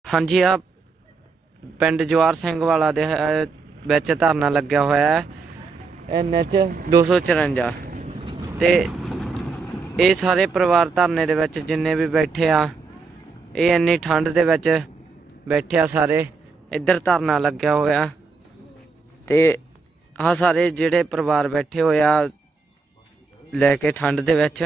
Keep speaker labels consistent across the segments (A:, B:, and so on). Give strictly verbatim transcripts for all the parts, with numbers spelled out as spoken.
A: ਹਾਂਜੀ ਆ ਪਿੰਡ ਜਵਾਰ ਸਿੰਘ ਵਾਲਾ ਦੇ ਅਹ, ਵਿੱਚ ਧਰਨਾ ਲੱਗਿਆ ਹੋਇਆ ਹੈ ਐਨ ਐਚ ਦੋ ਸੌ ਚੁਰੰਜਾ ਤੇ ਇਹ ਸਾਰੇ ਪਰਿਵਾਰ ਧਰਨੇ ਦੇ ਵਿੱਚ ਜਿੰਨੇ ਵੀ ਬੈਠੇ ਆ ਇਹ ਇੰਨੀ ਠੰਡ ਦੇ ਵਿੱਚ ਬੈਠੇ ਆ ਸਾਰੇ। ਇੱਧਰ ਧਰਨਾ ਲੱਗਿਆ ਹੋਇਆ ਤੇ ਆਹ ਸਾਰੇ ਜਿਹੜੇ ਪਰਿਵਾਰ ਬੈਠੇ ਹੋਏ ਆ ਲੈ ਕੇ ਠੰਡ ਦੇ ਵਿੱਚ।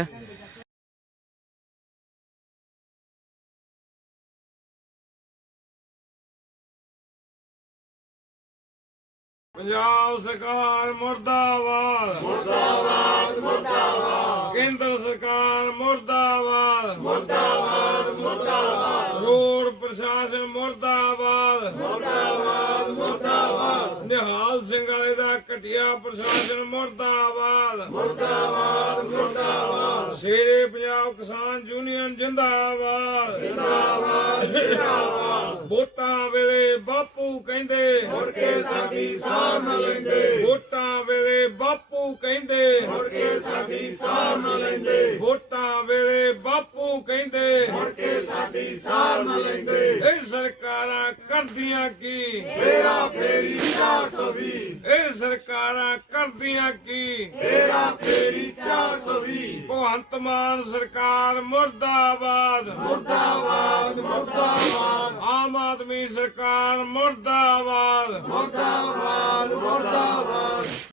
B: ਪੰਜਾਬ ਸਰਕਾਰ ਮੁਰਦਾਬਾਦ ਮੁਰਦਾਬਾਦ ਮੁਰਦਾਬਾਦ ਕੇਂਦਰ ਸਰਕਾਰ ਮੁਰਦਾਬਾਦ ਮੁਰਦਾਬਾਦ ਮੁਰਦਾਬਾਦ ਰੋਡ ਪ੍ਰਸ਼ਾਸਨ ਮੁਰਦਾਬਾਦ ਮੁਰਦਾਬਾਦ ਮੁਰਦਾਬਾਦ ਨਿਹਾਲ ਸਿੰਘ ਵਾਲੇ ਦਾ ਘਟੀਆ ਪ੍ਰਸ਼ਾਸਨ ਮੁਰਦਾਬਾਦ ਮੁਰਦਾਬਾਦ ਮੁਰਦਾਬਾਦ ਸ਼ੇਰੇ ਪੰਜਾਬ ਕਿਸਾਨ ਯੂਨੀਅਨ ਜਿੰਦਾਬਾਦ ਜਿੰਦਾਬਾਦ ਜਿੰਦਾਬਾਦ ਵੋਟਾਂ ਵੇਲੇ ਬਾਪੂ ਕਹਿੰਦੇ ਮੁੜ ਕੇ ਸਾਡੀ ਸਾਰ ਨਾ ਲੈਂਦੇ ਵੋਟਾਂ ਵੇਲੇ ਬਾਪੂ ਕਹਿੰਦੇ ਮੁੜ ਕੇ ਸਾਡੀ ਸਾਰ ਨਾ ਲੈਂਦੇ ਵੋਟਾਂ ਵੇਲੇ ਬਾਪੂ ਕਹਿੰਦੇ ਮੁੜ ਕੇ ਸਾਡੀ ਸਾਰ ਨਾ ਲੈਂਦੇ। ਇਹ ਸਰਕਾਰਾਂ ਕਰਦੀਆਂ ਕੀ ਫੇਰਾ ਫੇਰੀ ਚਾਰ ਸੌ ਵੀਹ ਇਹ ਸਰਕਾਰਾਂ ਕਰਦੀਆਂ ਕੀ ਫੇਰਾ ਫੇਰੀ ਚਾਰ ਸੌ ਵੀਹ ਭਗਵੰਤ ਮਾਨ ਸਰਕਾਰ ਮੁਰਦਾਬਾਦ ਮੁਰਦਾਬਾਦ ਮੁਰਦਾਬਾਦ ਆਮ ਆਦਮੀ ਸਰਕਾਰ ਮੁਰਦਾਬਾਦ ਮੁਰਦਾਬਾਦ ਮੁਰਦਾਬਾਦ